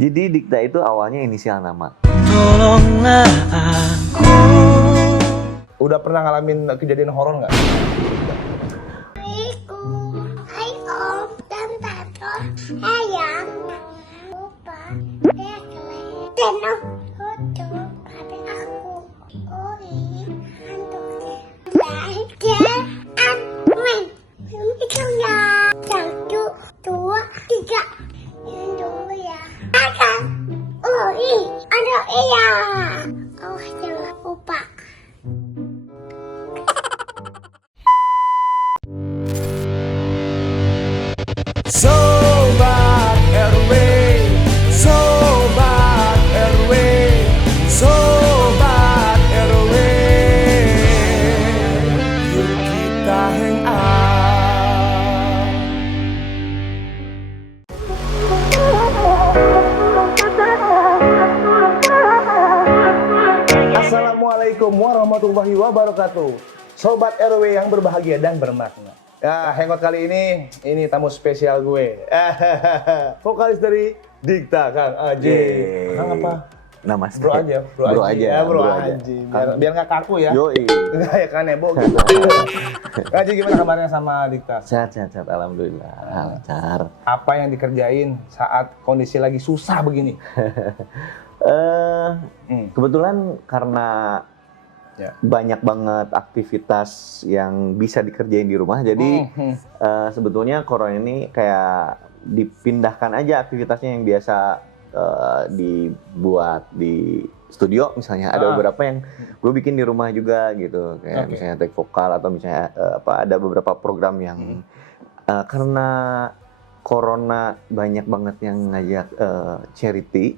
Jadi Dikta itu awalnya inisial nama. Tolonglah aku. Udah pernah ngalamin kejadian horor nggak? Hai Om dan Tante sayang lupa dan foto ada aku hantu dan amin itu ya 1, 2, 3 ini dulu ya ada ada iya jangan lupa. Sobat RW, Sobat RW, Sobat RW, yuk kita hang out. Assalamualaikum warahmatullahi wabarakatuh. Sobat RW yang berbahagia dan bermakna. Ya, hangout kali ini tamu spesial gue. Vokalis dari Dikta, Kang Aji. Yeay. Kang apa? Nama Bro aja, Bro aja. Ya, bro Bro aja. Aji. Biar nggak kaku ya. Yoi. Nggak ya kanebo gitu. Kang Aji, gimana kabarnya sama Dikta? Sehat. Alhamdulillah. Lancar. Apa yang dikerjain saat kondisi lagi susah begini? Kebetulan karena Ya. banyak banget aktivitas yang bisa dikerjain di rumah, jadi sebetulnya corona ini kayak dipindahkan aja aktivitasnya yang biasa dibuat di studio, misalnya ada beberapa yang gue bikin di rumah juga gitu, kayak misalnya take vokal atau misalnya ada beberapa program yang karena corona banyak banget yang ngajak charity,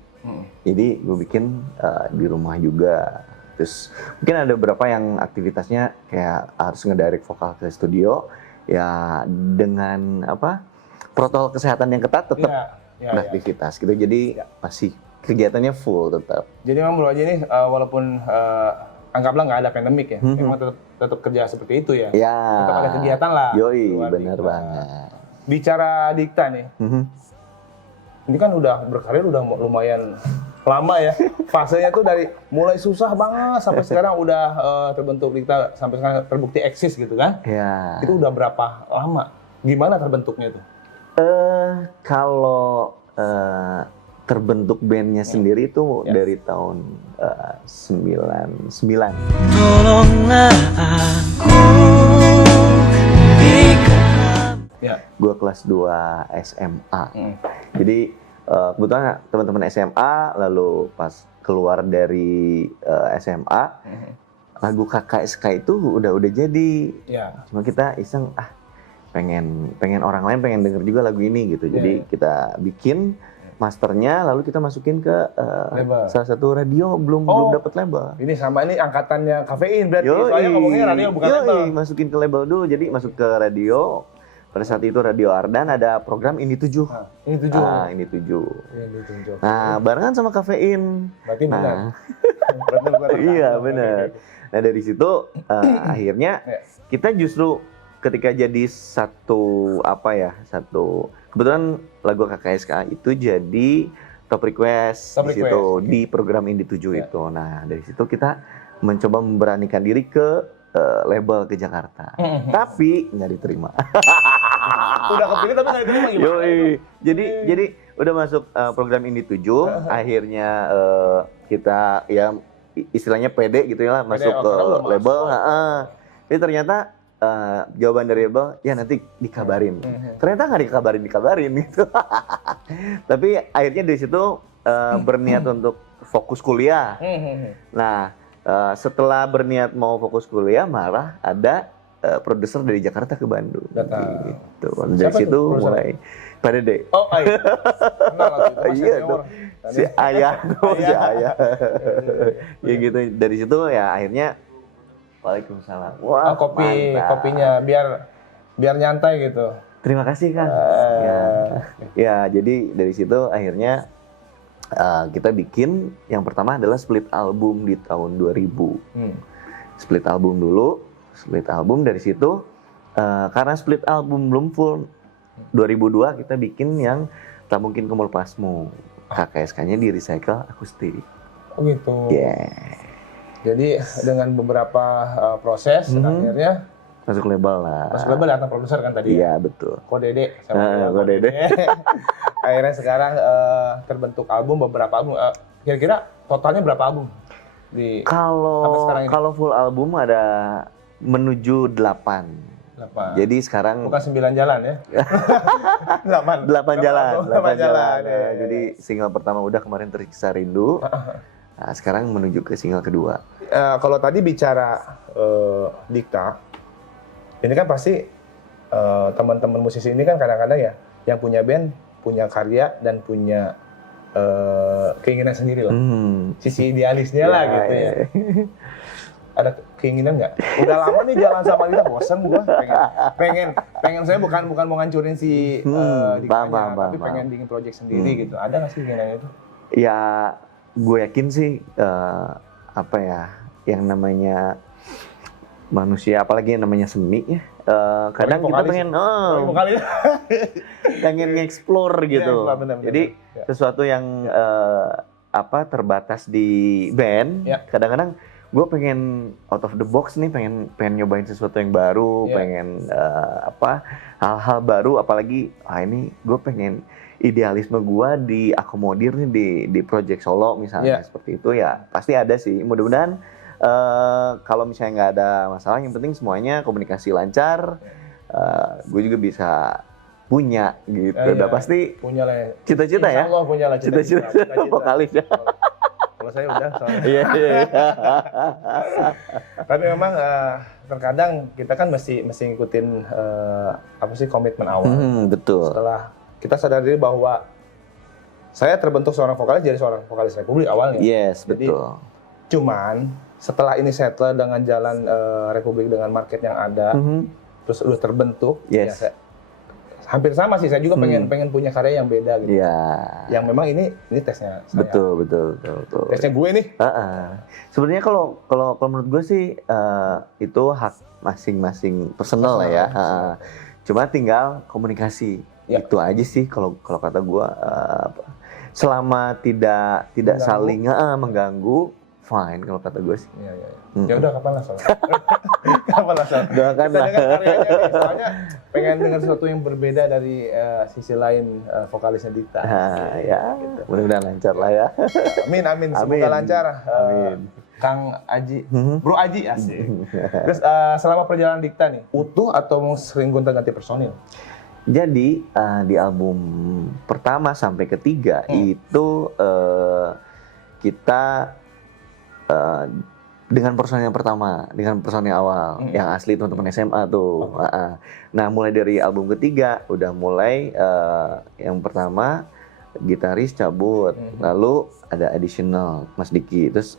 jadi gue bikin di rumah juga. Terus mungkin ada beberapa yang aktivitasnya kayak harus ngedirect vokal ke studio, ya dengan protokol kesehatan yang ketat tetap beraktivitas gitu. Jadi masih kegiatannya full tetap. Jadi memang Bro Aji ini walaupun anggaplah nggak ada pandemik ya, memang tetap kerja seperti itu ya. Ya. Tetap ada kegiatan lah. Yoi, Luar benar Dikta. banget. Bicara Dikta nih, ini kan udah berkarir udah lumayan lama ya. Fasenya tuh dari mulai susah banget sampai sekarang udah terbentuk Dikta, sampai sekarang terbukti eksis gitu kan? Ya. Itu udah berapa lama? Gimana terbentuknya tuh? Kalau terbentuk bandnya sendiri itu dari tahun 99. Tolonglah aku. Ya. Gue kelas 2 SMA. Jadi kebetulan teman-teman SMA, lalu pas keluar dari SMA, lagu KKSK itu udah jadi. Ya. Cuma kita iseng pengen orang lain pengen denger juga lagu ini gitu. Jadi kita bikin masternya, lalu kita masukin ke salah satu radio, belum dapat label. Ini sama ini angkatannya kafein berarti. Yoi. Soalnya ngomongnya radio bukan label. Masukin ke label dulu, jadi masuk ke radio. Pada saat itu Radio Ardan ada program Ini 7. Ini 7. Ini 7. Ini 7. Nah, barengan sama kafein. Berarti benar. Iya, benar. Nah, dari situ akhirnya kita justru ketika jadi satu kebetulan lagu KKSK itu jadi top request di situ di program Indie 7 itu. Nah, dari situ kita mencoba memberanikan diri ke label ke Jakarta. Tapi nggak diterima. Udah kepilih tapi nggak diterima gimana? Yoi. Jadi udah masuk program Indie 7, akhirnya kita ya istilahnya pede gitu ya masuk ke label. Jadi ternyata jawaban dari label ya nanti dikabarin. Ternyata nggak dikabarin gitu. Tapi akhirnya dari situ berniat untuk fokus kuliah. Nah, setelah berniat mau fokus kuliah, malah ada produser dari Jakarta ke Bandung. Gitu. Dari situ mulai Pak Dede. Oh, iya. Iya tuh. Si Ayah. Ya gitu. Dari situ ya akhirnya Waalaikumsalam. Wah, kopinya biar nyantai gitu. Terima kasih Kang. Ya, jadi dari situ akhirnya kita bikin yang pertama adalah split album di tahun 2000. Split album dulu, dari situ karena split album belum full 2002 kita bikin yang Tak Mungkin Kemul Pasmu. KKSK-nya di recycle akustik. Oh gitu. Yeah. Jadi dengan beberapa proses akhirnya Masuk label lah. masuk label datang produser kan tadi. Iya, betul. Ko Dede sama Ko Dede. Akhirnya sekarang terbentuk album, beberapa album. Kira-kira totalnya berapa album? Sampai sekarang ini? Kalau full album ada menuju 8. 8. Jadi sekarang Bukan 9 jalan ya? 8. 8 jalan. Ya. Jadi single pertama udah kemarin Tersiksa Rindu. Nah, sekarang menuju ke single kedua. Kalau tadi bicara Dikta, ini kan pasti teman-teman musisi ini kan kadang-kadang ya yang punya band, punya karya dan punya keinginan sendiri lah. Sisi idealisnya lah gitu ya. Ada keinginan nggak? Udah lama nih jalan sama kita, bosen gua. Pengen saya bukan mau ngancurin si Diktanya, tapi pengen bikin project sendiri gitu. Ada nggak sih keinginan itu? Ya, gue yakin sih apa ya, yang namanya manusia, apalagi yang namanya seni ya. Kadang kita pengen pengen nge-explore gitu. Ya, bener. Jadi sesuatu yang terbatas di band, kadang-kadang gue pengen out of the box nih, pengen nyobain sesuatu yang baru, pengen hal-hal baru, apalagi ini gue pengen idealisme gue diakomodir nih di project solo misalnya, seperti itu ya pasti ada sih. Mudah-mudahan kalau misalnya nggak ada masalah, yang penting semuanya komunikasi lancar, gue juga bisa punya gitu. Udah pasti punya lah. Cita-cita ya. Allah punya lah Cita-cita vokalis ya. Kalau saya udah soalnya. Iya. Tapi memang terkadang kita kan mesti ngikutin komitmen awal. Betul. Setelah kita sadar diri bahwa saya terbentuk seorang vokalis jadi seorang vokalis Republik awalnya. Yes, jadi, betul. Cuman setelah ini settle dengan jalan Republik dengan market yang ada, terus udah terbentuk, ya hampir sama sih. Saya juga pengen punya karya yang beda gitu. Iya. Yang memang ini tesnya saya. Betul. Tesnya gue nih. Sebenarnya kalau menurut gue sih itu hak masing-masing personal lah ya. Cuma tinggal komunikasi. Itu aja sih kalau kata gue. Selama tidak saling mengganggu, fine kalau kata gue sih. Iya. Ya udah, kapan lah soalnya. Doakan lah. Kita dengar karyanya nih, soalnya pengen dengar sesuatu yang berbeda dari sisi lain vokalisnya Dikta. Ya, mudah-mudahan lancar lah ya. Amin. Semoga lancar. Amin. Kang Aji, Bro Aji asik. Terus selama perjalanan Dikta nih, utuh atau sering gonta-ganti personil? Jadi di album pertama sampai ketiga itu kita dengan personil yang pertama, dengan personil awal yang asli teman-teman SMA tuh. Nah, mulai dari album ketiga udah mulai yang pertama gitaris cabut, lalu ada additional Mas Diki, terus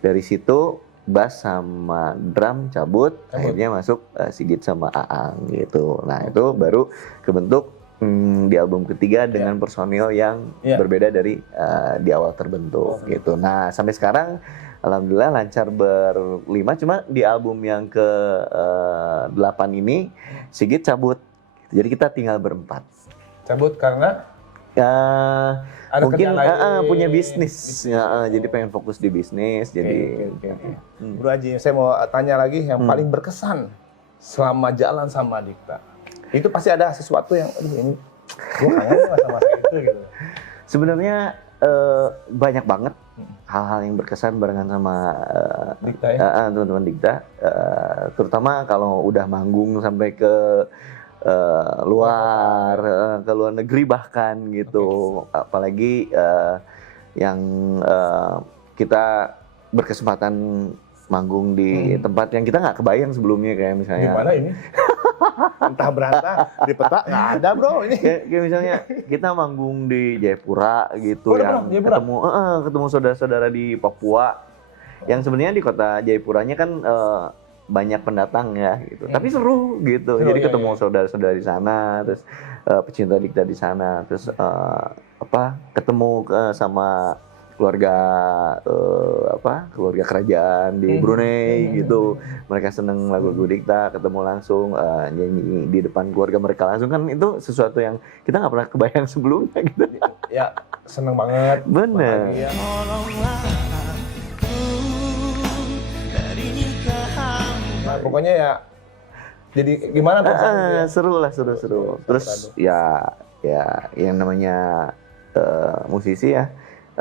dari situ bass sama drum cabut. Akhirnya masuk Sigit sama Aang gitu. Nah, itu baru kebentuk di album ketiga dengan personil yang berbeda dari di awal terbentuk gitu. Nah, sampai sekarang alhamdulillah lancar berlima. Cuma di album yang ke 8 ini Sigit cabut, jadi kita tinggal berempat. Cabut karena ada mungkin lain. punya bisnis. Jadi pengen fokus di bisnis. Jadi Bro Aji, saya mau tanya lagi yang paling berkesan selama jalan sama Dikta. Itu pasti ada sesuatu yang ini gue kangen masa-masa itu gitu. Sebenarnya banyak banget hal-hal yang berkesan barengan sama Dikta ya? teman-teman Dikta, terutama kalau udah manggung sampai ke ke luar negeri bahkan gitu. Apalagi yang kita berkesempatan manggung di tempat yang kita nggak kebayang sebelumnya, kayak misalnya di mana ini? Entah berantah di peta nggak ada bro ini. Kayak misalnya kita manggung di Jayapura gitu, yang ketemu saudara-saudara di Papua, yang sebenarnya di kota Jayapuranya kan banyak pendatang ya gitu, tapi seru gitu. Jadi ketemu saudara-saudara di sana, terus pecinta Dikta di sana, terus ketemu sama keluarga keluarga kerajaan di Brunei gitu. Mereka seneng lagu-lagu Dikta, ketemu langsung nyanyi di depan keluarga mereka langsung, kan itu sesuatu yang kita nggak pernah kebayang sebelumnya gitu. Ya, seneng banget. Bener. Bahagia. Tolonglah aku dari nikahan. Nah, pokoknya ya jadi gimana tuh? Seru lah, seru. Terus ya yang namanya musisi ya,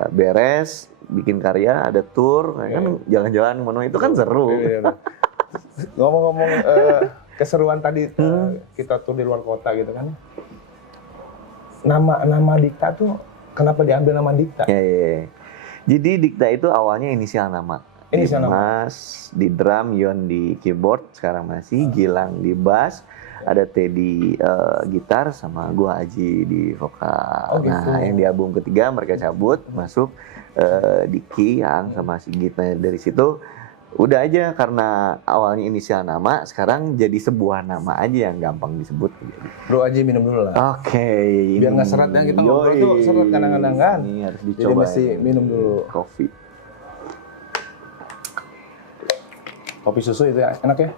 beres bikin karya, ada tour, kan jalan-jalan kemana itu kan seru. Iya. Ngomong-ngomong keseruan tadi kita tur di luar kota gitu kan. Nama Dikta tuh kenapa diambil nama Dikta? Ya. Jadi Dikta itu awalnya inisial nama. Inisial nama. Mas di drum, Yon di keyboard, sekarang masih Gilang di bass, ada Teddy gitar, sama gua Aji di vokal. Oh, gitu. Nah, yang di album ketiga mereka cabut, masuk Diki, Yang sama Sigit. Nah, dari situ udah aja, karena awalnya inisial nama, sekarang jadi sebuah nama aja yang gampang disebut. Bro Aji minum dulu lah. Oke, Biar nggak seret yang kita ngobrol tuh seret kadang-kadang kan. Ini harus Jadi dicoba. mesti minum dulu. Kopi. Kopi susu itu ya, enak ya?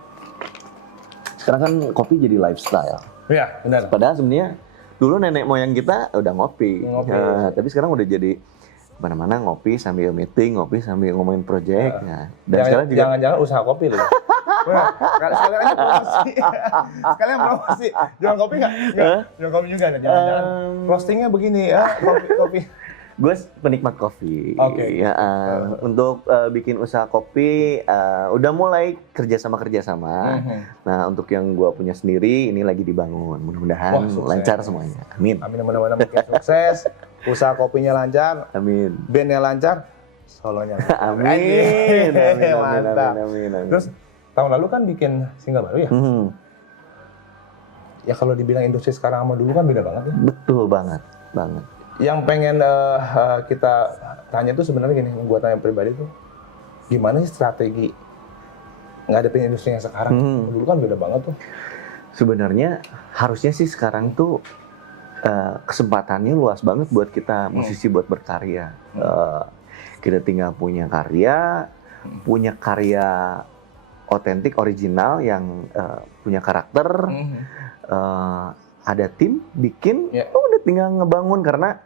Sekarang kan kopi jadi lifestyle. Iya, benar. Padahal sebenarnya dulu nenek moyang kita udah ngopi. Ngopi. Nah, tapi sekarang udah jadi mana-mana ngopi sambil meeting, ngopi sambil ngomongin project. Nah, dan sekarang juga Jangan-jangan usaha kopi loh. Wah, sekalian aja promosi. Sekalian promosi. Jual kopi nggak? Jual kopi juga. Jangan-jangan roastingnya begini ya, kopi. gue penikmat kopi. Oke. Ya, untuk bikin usaha kopi udah mulai kerjasama. Nah, untuk yang gue punya sendiri ini lagi dibangun. Mudah-mudahan Wah, sukses. lancar semuanya. Amin. Amin, mudah-mudahan makin sukses. Usaha kopinya lancar, Amin. bandnya lancar, solonya lancar. Amin. Mantap. Amin. Terus tahun lalu kan bikin single baru ya? Ya kalau dibilang industri sekarang sama dulu kan beda banget ya. Betul banget. Yang pengen kita tanya tuh sebenarnya gini, yang gua tanya pribadi tuh, gimana sih strategi ngadepin industri yang sekarang? Dulu kan beda banget tuh. Sebenarnya harusnya sih sekarang tuh kesempatannya luas banget buat kita musisi buat berkarya. Kita tinggal punya karya otentik, original yang punya karakter. Ada tim bikin, udah tinggal ngebangun, karena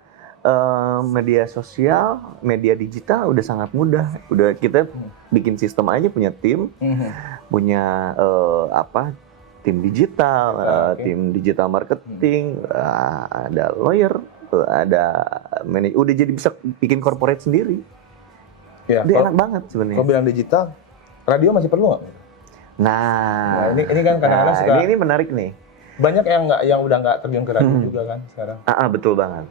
media sosial, media digital udah sangat mudah. Udah kita bikin sistem aja, punya tim, punya tim digital, tim digital marketing, ada lawyer, ada manajer, udah jadi bisa bikin corporate sendiri. Ya, Udah enak banget sebenarnya. Kalau bilang digital, radio masih perlu nggak? Nah, ini kan kadang-kadang suka ini menarik nih. banyak yang udah nggak terjun ke radio juga kan sekarang. Betul banget.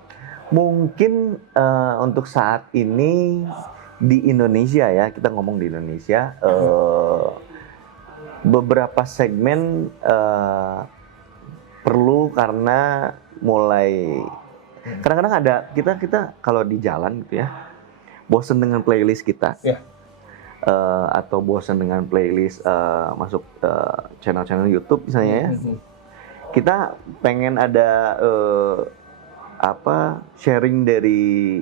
Mungkin untuk saat ini di Indonesia ya, kita ngomong di Indonesia, beberapa segmen perlu, karena mulai kadang-kadang ada kita kalau di jalan gitu ya, bosen dengan playlist kita. Atau bosan dengan playlist masuk channel-channel YouTube misalnya ya, kita pengen ada sharing dari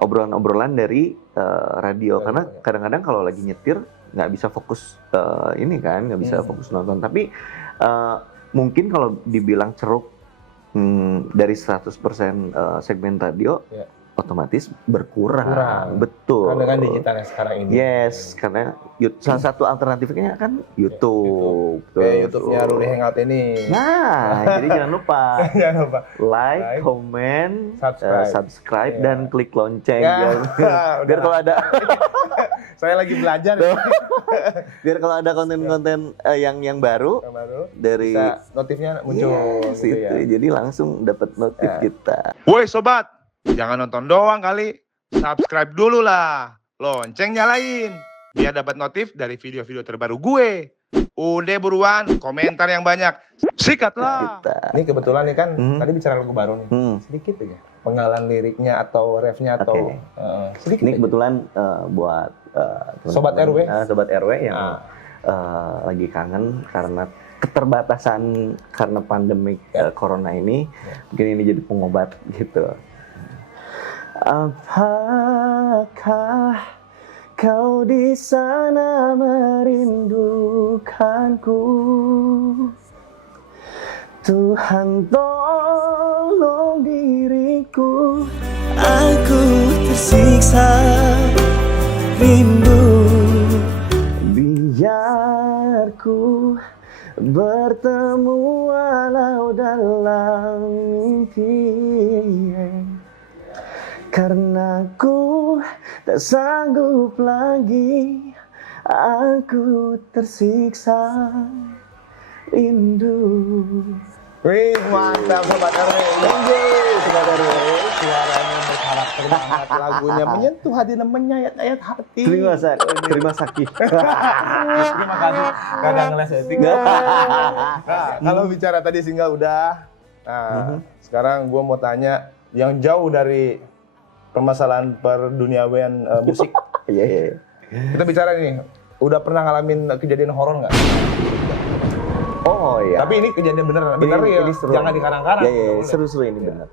obrolan-obrolan dari radio, karena kadang-kadang kalau lagi nyetir nggak bisa fokus nggak bisa fokus nonton. Tapi mungkin kalau dibilang ceruk dari 100% segmen radio, otomatis berkurang. Betul. Karena kan digitalnya sekarang ini. Yes, karena salah satu alternatifnya kan YouTube. YouTube-nya Ruli Hangout ini. Nah, jadi jangan lupa Jangan lupa like, comment, subscribe, Iya. dan klik lonceng. Ya, Biar kalau ada saya lagi belajar biar kalau ada konten-konten yang baru dari bisa notifnya muncul Yes, gitu itu. ya. Jadi langsung dapat notif kita. Woi sobat, jangan nonton doang kali. Subscribe dulu lah. Lonceng nyalain. Biar dapat notif dari video-video terbaru gue. Udah buruan, komentar yang banyak. Sikatlah. Ini kebetulan nih kan, tadi bicara lagu baru nih. Sedikit aja. Penggalan liriknya atau refnya atau sedikit Ini aja. kebetulan buat Sobat RW. Sobat RW yang lagi kangen karena keterbatasan karena pandemi corona ini. Mungkin ini jadi pengobat gitu. Apa adakah kau di sana merindukanku? Tuhan tolong diriku, Aku tersiksa rindu. biar ku bertemu walau dalam mimpi. Karena ku tak sanggup lagi, aku tersiksa rindu. Wih, mantap Sobat RW. Sobat RW, suaranya berkarakter banget, lagunya menyentuh hati dan menyayat-nyayat hati. Terima kasih. Terima kasih. Gak ada ngeles etik. Nah, kalau bicara tadi single udah. Nah, sekarang gue mau tanya yang jauh dari permasalahan perduniawian musik. Iya. Kita bicara nih, udah pernah ngalamin kejadian horor nggak? Oh iya. Tapi ini kejadian bener ya, ini seru. jangan dikarang-karang. Iya, seru-seru ini bener.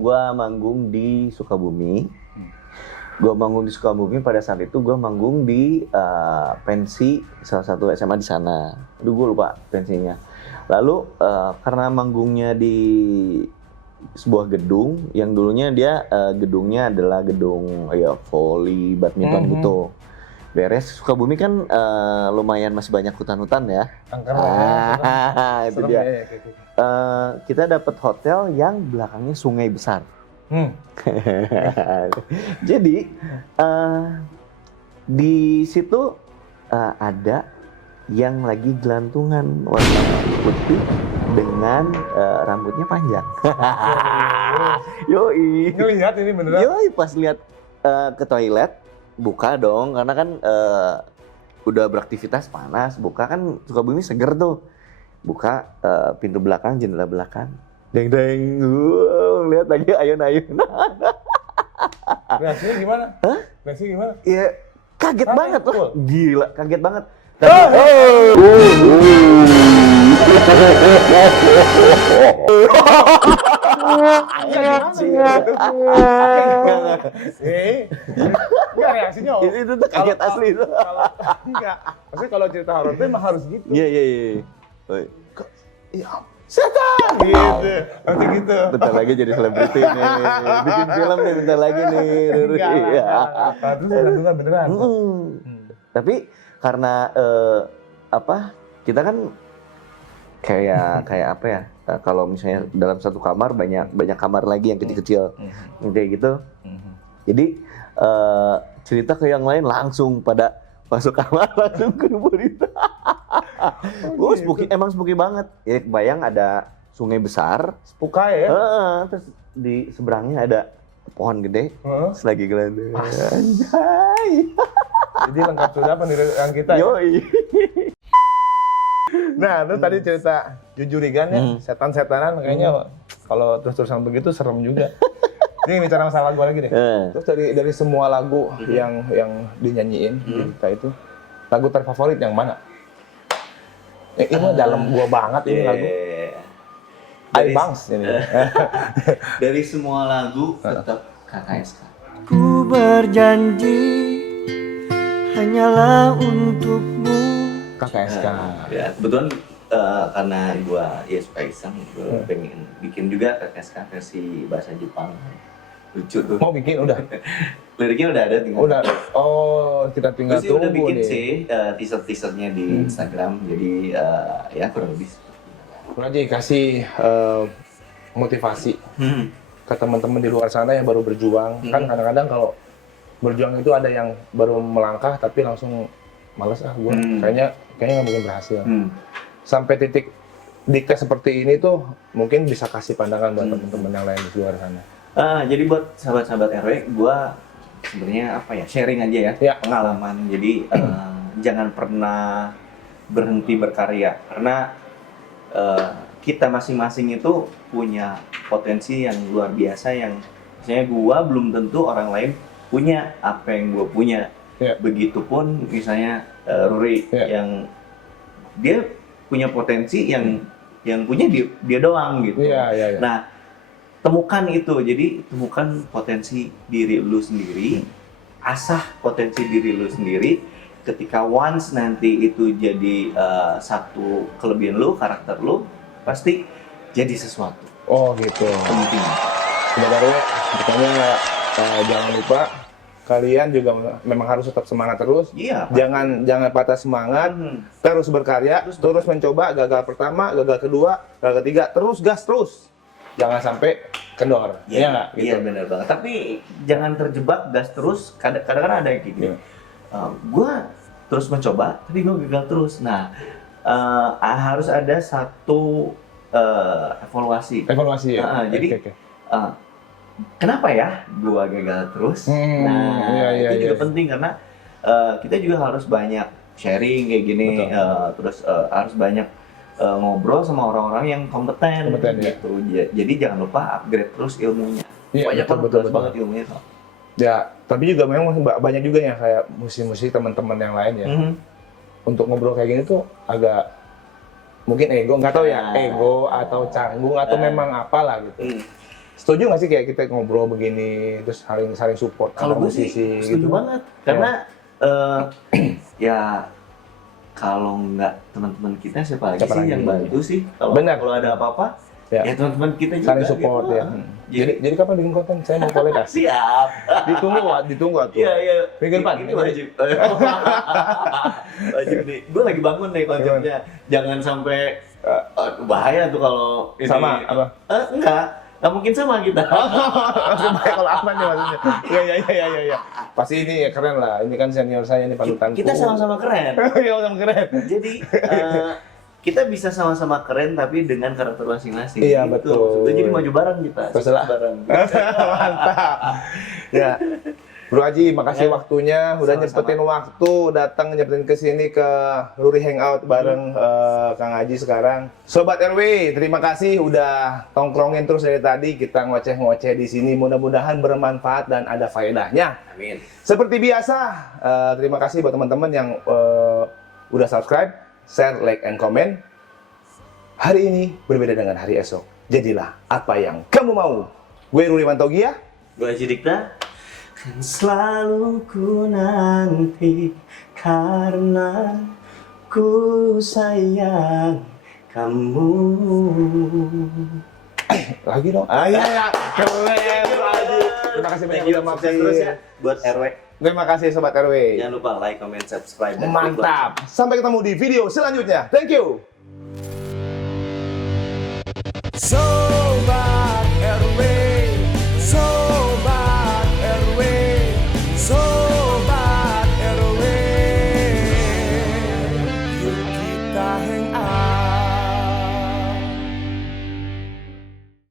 Gua manggung di Sukabumi. Pada saat itu gua manggung di pensi salah satu SMA di sana. Aduh, gua lupa pensinya. Lalu karena manggungnya di sebuah gedung yang dulunya dia gedungnya adalah gedung voli badminton gitu. Beres Sukabumi kan lumayan masih banyak hutan-hutan ya. Itu Serem dia. ya, kayak gitu. Kita dapat hotel yang belakangnya sungai besar. Jadi di situ ada yang lagi gelantungan warna putih dengan rambutnya panjang. Yoi. Ngelihat ini beneran. Yoi, pas lihat ke toilet, buka dong, karena kan udah beraktivitas panas, buka kan Sukabumi seger tuh. Buka pintu belakang, jendela belakang. Deng, lihat lagi ayun-ayun. Reaksinya gimana? Hah? Reaksinya gimana? Iya, kaget banget betul. loh. Gila, kaget banget. Enggak reaksinya. Itu tuh kaget asli itu. Enggak. Maksudnya kalau cerita horor itu emang harus gitu. Iya. Oi. Ya, setan gitu. Nanti gitu. Bentar lagi jadi selebriti nih. Bikin film nih bentar lagi nih. Iya. Terus gelantungan beneran. Tapi karena kita kan kayak apa ya? Kalau misalnya dalam satu kamar banyak kamar lagi yang kecil-kecil. Kayak gitu. Jadi cerita ke yang lain langsung pada masuk kamar langsung ke berita. Emang spooky banget. Ya kebayang ada sungai besar, Pukai ya. terus di seberangnya ada pohon gede, selagi gelandang. Anjay. Jadi lengkap sudah pendidikan kita ya. Yoi. Nah, itu tadi cerita jujurigan ya, setan-setanan kayaknya kalau terus-terusan begitu serem juga. Ini bicara masalah lagu lagi deh. Terus dari semua lagu yang dinyanyiin kita itu, lagu terfavorit yang mana? Ini dalam gua banget ini lagu. Bangs ini. Dari semua lagu tetap KKSK. Ku berjanji hanyalah untukmu. KKSK. Ya, kebetulan karena gua suka iseng, gua pengen bikin juga KKSK versi bahasa Jepang. Lucu tuh. Mau bikin udah. Liriknya udah ada tinggal. Udah. Oh, kita tinggal Gua sih tunggu udah bikin nih. sih teaser-teasernya di Instagram. Jadi ya kurang lebih. Kurang aja kasih motivasi ke teman-teman di luar sana yang baru berjuang. Kan kadang-kadang kalau berjuang itu ada yang baru melangkah tapi langsung males gua kayaknya nggak mungkin berhasil. Sampai titik dikte seperti ini tuh mungkin bisa kasih pandangan buat teman-teman yang lain di luar sana. Jadi buat sahabat-sahabat RW, gua sebenarnya sharing aja ya. Pengalaman. Jadi jangan pernah berhenti berkarya karena kita masing-masing itu punya potensi yang luar biasa yang misalnya gua belum tentu orang lain punya apa yang gua punya. Begitupun misalnya Ruri yang dia punya potensi yang punya dia doang gitu. Nah, temukan itu. Jadi temukan potensi diri lu sendiri, asah potensi diri lu sendiri. Ketika once nanti itu jadi satu kelebihan lu, karakter lu, pasti jadi sesuatu. Oh gitu. Penting. Sebenarnya pokoknya jangan lupa kalian juga memang harus tetap semangat terus. Iya. Jangan patah semangat, terus berkarya, terus mencoba. Gagal pertama, gagal kedua, gagal ketiga, terus gas terus. Jangan sampai kendor. Iya nggak? Gitu. Iya benar banget. Tapi jangan terjebak gas terus. Kadang-kadang ada yang kayak gini. Gue terus mencoba, tapi gue gagal terus. Nah, harus ada satu evaluasi. Evaluasi ya. Jadi Oke. kenapa ya gue gagal terus? Iya, Itu juga penting karena kita juga harus banyak sharing kayak gini. Terus harus banyak ngobrol sama orang-orang yang kompeten gitu. Jadi jangan lupa upgrade terus ilmunya. Iya, Banyak betul. banget ilmunya. Ya, tapi juga memang banyak juga ya kayak musisi-musisi teman-teman yang lain ya. Untuk ngobrol kayak gini tuh agak mungkin ego, nggak tahu ya, ego atau canggung atau memang apalah gitu. Setuju nggak sih kayak kita ngobrol begini terus saling support Kalau antar gue sih musisi setuju gitu? banget karena ya kalau nggak teman-teman kita siapa lagi Siapa sih lagi? yang bantu sih kalau Benar. ada apa-apa Ya. ya teman-teman kita juga Saling support gitu. ya. Jadi kapan bikin konten? Saya mau kualitas. Siap. Ditunggu tuh. Iya. Minggu depan. Ini wajib. Wajib nih. Gue lagi bangun nih konsepnya. Jangan sampai bahaya tuh kalau ini. Sama apa? Enggak. Nggak mungkin sama kita. Supaya kalau aman ya maksudnya. Iya. Pasti ini ya keren lah. Ini kan senior saya, ini panutanku. Kita sama-sama keren. Iya, sama keren. Jadi kita bisa sama-sama keren tapi dengan karakter masing-masing. Iya, Gitu. betul. Maksudnya jadi maju bareng kita. Terserah. Bareng. Mantap. Ya. Bro Haji, makasih waktunya udah Sama-sama. nyempetin waktu datang nyempetin ke sini ke Ruri Hangout bareng Kang Haji sekarang. Sobat RW, terima kasih udah tongkrongin terus dari tadi, kita ngoceh-ngoceh di sini. Mudah-mudahan bermanfaat dan ada faedahnya. Amin. Seperti biasa, terima kasih buat teman-teman yang udah subscribe, share, like, and comment. Hari ini berbeda dengan hari esok. Jadilah apa yang kamu mau. Gue Ruri Mantogia. Gue Haji Dikta. Kan selalu ku nanti karena ku sayang kamu. Lagi dong. Iya. Keren, Bro Haji. Terima kasih banyak udah mampir. Terus ya buat RW. Terima kasih Sobat RW. Jangan lupa like, comment, subscribe, dan klik Mantap. Sampai ketemu di video selanjutnya. Thank you. So